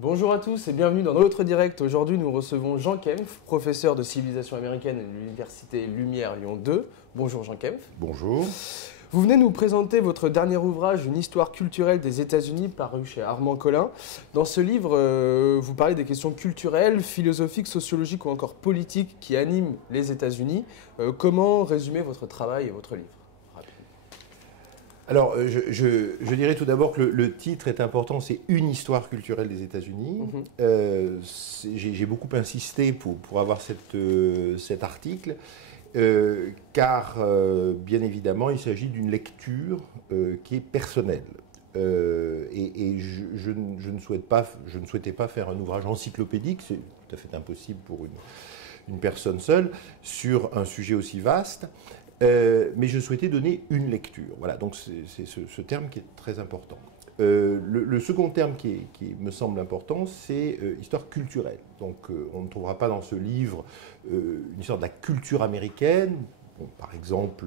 Bonjour à tous et bienvenue dans notre direct. Aujourd'hui, nous recevons Jean Kempf, professeur de civilisation américaine à l'université Lumière Lyon 2. Bonjour Jean Kempf. Bonjour. Vous venez nous présenter votre dernier ouvrage, Une histoire culturelle des États-Unis, paru chez Armand Collin. Dans ce livre, vous parlez des questions culturelles, philosophiques, sociologiques ou encore politiques qui animent les États-Unis. Comment résumer votre travail et votre livre ? Alors, je dirais tout d'abord que le titre est important, c'est Une histoire culturelle des États-Unis. J'ai beaucoup insisté pour avoir cet article, car, bien évidemment, il s'agit d'une lecture qui est personnelle. Je ne souhaitais pas faire un ouvrage encyclopédique, c'est tout à fait impossible pour une personne seule, sur un sujet aussi vaste. Mais je souhaitais donner une lecture. Voilà, donc c'est ce terme qui est très important. Le second terme qui me semble important, c'est histoire culturelle. Donc on ne trouvera pas dans ce livre une histoire de la culture américaine, bon, par exemple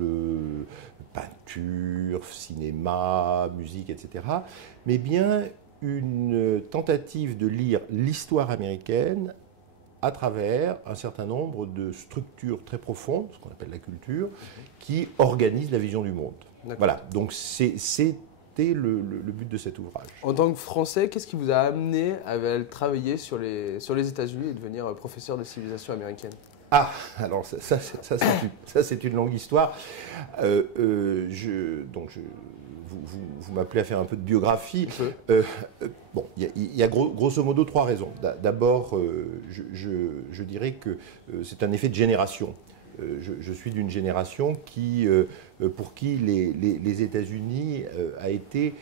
peinture, cinéma, musique, etc., mais bien une tentative de lire l'histoire américaine à travers un certain nombre de structures très profondes, ce qu'on appelle la culture, qui organisent la vision du monde. Voilà, donc c'était le but de cet ouvrage. En tant que Français, qu'est-ce qui vous a amené à travailler sur les États-Unis et devenir professeur de civilisation américaine ? Ah, alors ça c'est une longue histoire. Vous m'appelez à faire un peu de biographie. Bon, il y a grosso modo trois raisons. D'abord, je dirais que c'est un effet de génération. Je suis d'une génération pour qui les États-Unis a été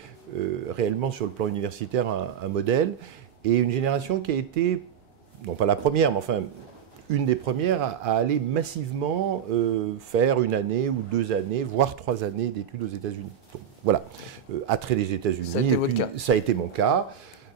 réellement sur le plan universitaire un modèle, et une génération qui a été, non pas la première, mais enfin une des premières à aller massivement faire une année ou 2 années, voire 3 années d'études aux États-Unis. Donc, voilà, attrait des États-Unis. Ça a été votre cas. Ça a été mon cas.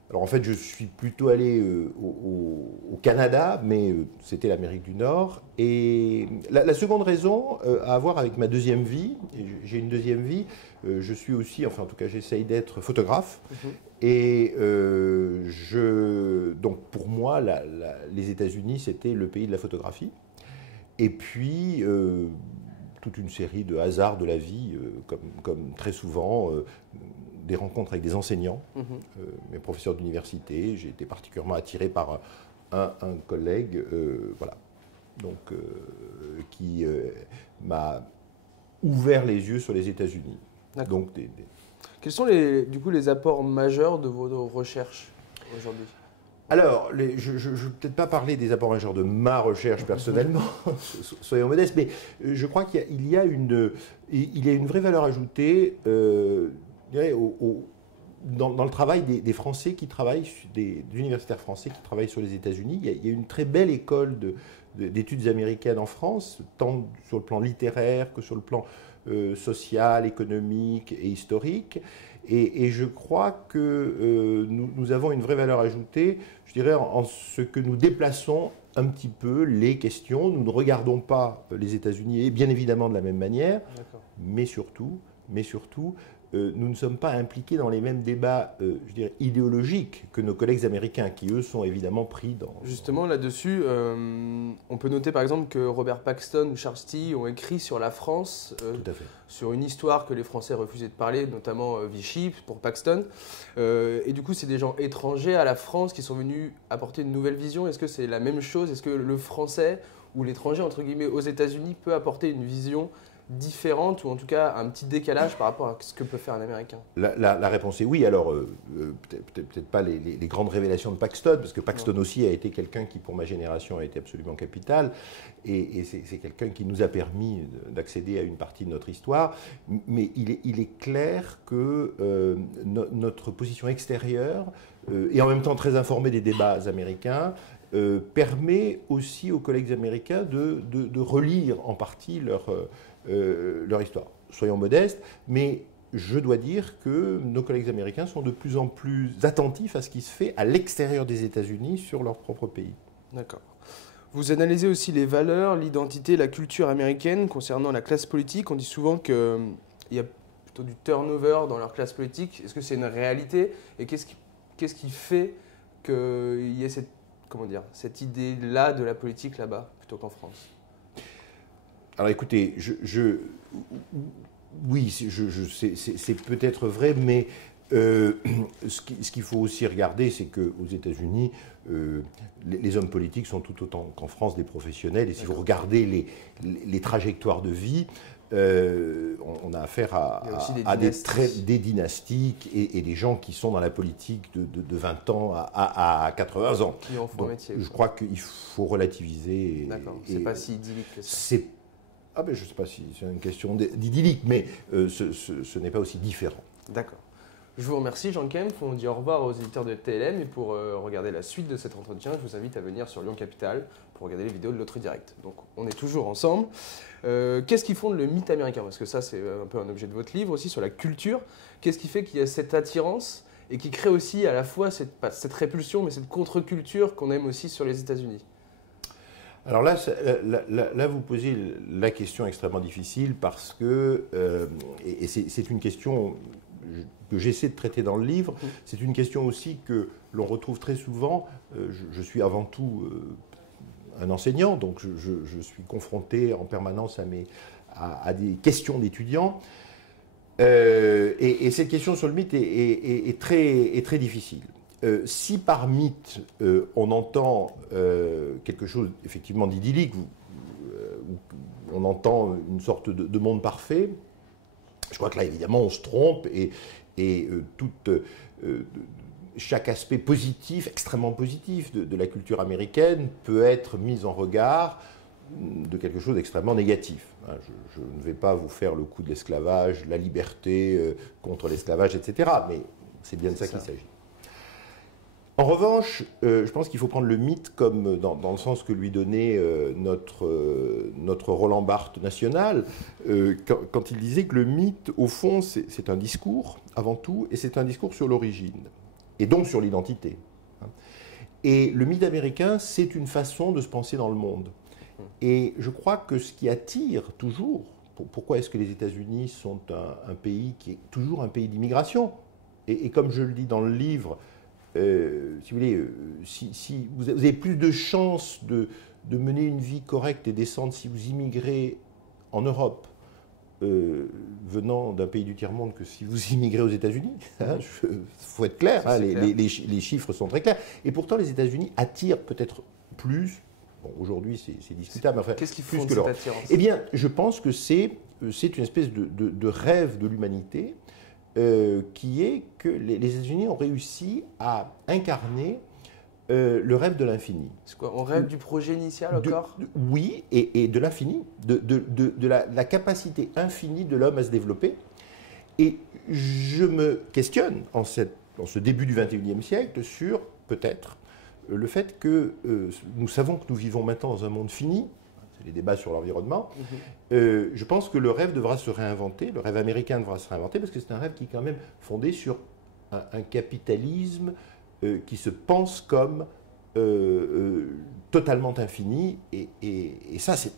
Alors en fait, je suis plutôt allé au Canada, mais c'était l'Amérique du Nord. Et la seconde raison a à voir avec ma deuxième vie. J'ai une deuxième vie. Je suis aussi, enfin en tout cas, j'essaye d'être photographe. Et donc pour moi, les États-Unis, c'était le pays de la photographie. Et puis toute une série de hasards de la vie, comme très souvent. Des rencontres avec des enseignants, mes professeurs d'université. J'ai été particulièrement attiré par un collègue, voilà, donc, qui m'a ouvert les yeux sur les États-Unis. Donc, Quels sont du coup les apports majeurs de vos recherches aujourd'hui ? Alors, je ne vais peut-être pas parler des apports majeurs de ma recherche personnellement, soyons modestes, mais je crois qu'il y a une vraie valeur ajoutée dans le travail des Français qui travaillent, des universitaires français qui travaillent sur les États-Unis. Il y a une très belle école d'études américaines en France, tant sur le plan littéraire que sur le plan social, économique et historique. Et je crois que nous avons une vraie valeur ajoutée, je dirais, en ce que nous déplaçons un petit peu les questions. Nous ne regardons pas les États-Unis, bien évidemment, de la même manière, mais surtout, nous ne sommes pas impliqués dans les mêmes débats, je dirais, idéologiques que nos collègues américains, qui eux sont évidemment pris dans... Justement, là-dessus, on peut noter par exemple que Robert Paxton ou Charles Tilly ont écrit sur la France, Tout à fait. sur une histoire que les Français refusaient de parler, notamment Vichy pour Paxton. Et du coup, c'est des gens étrangers à la France qui sont venus apporter une nouvelle vision. Est-ce que c'est la même chose ? Est-ce que le Français ou l'étranger, entre guillemets, aux États-Unis peut apporter une vision différente, ou en tout cas un petit décalage par rapport à ce que peut faire un Américain ? La réponse est oui. Alors, peut-être pas les grandes révélations de Paxton, parce que Paxton aussi a été quelqu'un qui, pour ma génération, a été absolument capital, et c'est quelqu'un qui nous a permis d'accéder à une partie de notre histoire. Mais il est clair que notre position extérieure, et en même temps très informée des débats américains, permet aussi aux collègues américains de relire en partie leur histoire. Soyons modestes, mais je dois dire que nos collègues américains sont de plus en plus attentifs à ce qui se fait à l'extérieur des États-Unis sur leur propre pays. D'accord. Vous analysez aussi les valeurs, l'identité, la culture américaine concernant la classe politique. On dit souvent qu'il y a plutôt du turnover dans leur classe politique. Est-ce que c'est une réalité ? Et qu'est-ce qui fait qu'il y ait cette, comment dire, cette idée-là de la politique là-bas, plutôt qu'en France? Alors écoutez, oui, c'est peut-être vrai, mais ce qu'il faut aussi regarder, c'est qu'aux États-Unis, les hommes politiques sont tout autant qu'en France des professionnels. Et si vous regardez les trajectoires de vie, on a affaire à des dynastiques et des gens qui sont dans la politique de 20 ans à 80 ans. Qui en font un métier. Je crois qu'il faut relativiser. D'accord, c'est pas si idyllique que ça. Je ne sais pas si c'est une question d'idyllique, mais ce n'est pas aussi différent. D'accord. Je vous remercie Jean Kempf, on dit au revoir aux éditeurs de TLM et pour regarder la suite de cet entretien, je vous invite à venir sur Lyon Capital pour regarder les vidéos de l'autre direct. Donc on est toujours ensemble. Qu'est-ce qui fonde le mythe américain? Parce que ça c'est un peu un objet de votre livre aussi sur la culture. Qu'est-ce qui fait qu'il y a cette attirance et qui crée aussi à la fois cette répulsion mais cette contre-culture qu'on aime aussi sur les États-Unis? Alors là, vous posez la question extrêmement difficile parce que, et c'est une question que j'essaie de traiter dans le livre, c'est une question aussi que l'on retrouve très souvent. Je suis avant tout un enseignant, donc je suis confronté en permanence à des questions d'étudiants. Et cette question sur le mythe est très difficile. Si par mythe, on entend quelque chose effectivement d'idyllique, où on entend une sorte de monde parfait, je crois que là, évidemment, on se trompe et chaque aspect positif, extrêmement positif de la culture américaine peut être mis en regard de quelque chose d'extrêmement négatif. Je ne vais pas vous faire le coup de l'esclavage, la liberté contre l'esclavage, etc. Mais c'est bien de ça qu'il s'agit. En revanche, je pense qu'il faut prendre le mythe comme dans le sens que lui donnait notre Roland Barthes national, quand il disait que le mythe, au fond, c'est un discours, avant tout, et c'est un discours sur l'origine, et donc sur l'identité. Et le mythe américain, c'est une façon de se penser dans le monde. Et je crois que ce qui attire toujours, pourquoi est-ce que les États-Unis sont un pays qui est toujours un pays d'immigration, et comme je le dis dans le livre, si vous voulez, si vous avez plus de chances de mener une vie correcte et décente si vous immigrez en Europe venant d'un pays du tiers-monde que si vous immigrez aux États-Unis. Il faut être clair, les chiffres sont très clairs. Et pourtant, les États-Unis attirent peut-être plus. Bon, aujourd'hui, c'est discutable. Enfin, qu'est-ce qui fonde cette attirance? Eh bien, je pense que c'est une espèce de rêve de l'humanité. Qui est que les États-Unis ont réussi à incarner le rêve de l'infini. C'est quoi? On rêve du projet initial encore? Oui, et de l'infini, de la capacité infinie de l'homme à se développer. Et je me questionne en ce début du XXIe siècle sur, peut-être, le fait que nous savons que nous vivons maintenant dans un monde fini, les débats sur l'environnement, je pense que le rêve devra se réinventer, le rêve américain devra se réinventer, parce que c'est un rêve qui est quand même fondé sur un capitalisme qui se pense comme totalement infini, et ça c'est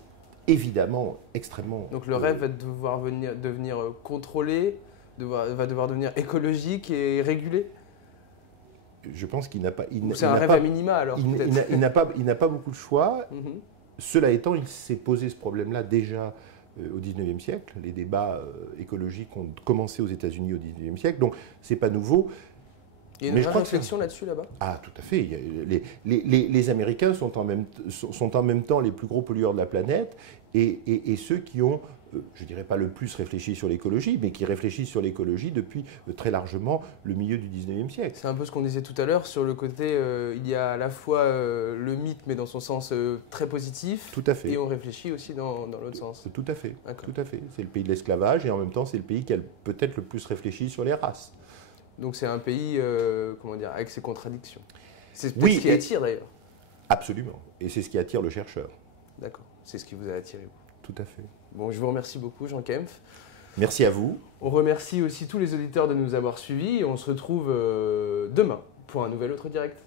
évidemment extrêmement... Donc le rêve va devoir devenir contrôlé, va devoir devenir écologique et régulé? Je pense qu'il n'a pas... C'est un rêve à minima alors peut-être. Il n'a pas beaucoup de choix. Cela étant, il s'est posé ce problème-là déjà au XIXe siècle. Les débats écologiques ont commencé aux États-Unis au XIXe siècle, donc c'est pas nouveau. Il y a une vraie réflexion là-dessus, là-bas? Ah, tout à fait. Les Américains sont en même temps les plus gros pollueurs de la planète et ceux qui ont, je ne dirais pas le plus réfléchi sur l'écologie, mais qui réfléchissent sur l'écologie depuis très largement le milieu du XIXe siècle. C'est un peu ce qu'on disait tout à l'heure sur le côté, il y a à la fois le mythe, mais dans son sens très positif. Tout à fait. Et on réfléchit aussi dans l'autre sens. Tout à fait. Tout à fait. C'est le pays de l'esclavage et en même temps, c'est le pays qui a peut-être le plus réfléchi sur les races. Donc c'est un pays, comment dire, avec ses contradictions. C'est ce qui attire d'ailleurs. Absolument. Et c'est ce qui attire le chercheur. D'accord. C'est ce qui vous a attiré. Tout à fait. Bon, je vous remercie beaucoup, Jean Kempf. Merci à vous. On remercie aussi tous les auditeurs de nous avoir suivis et on se retrouve demain pour un nouvel Autre Direct.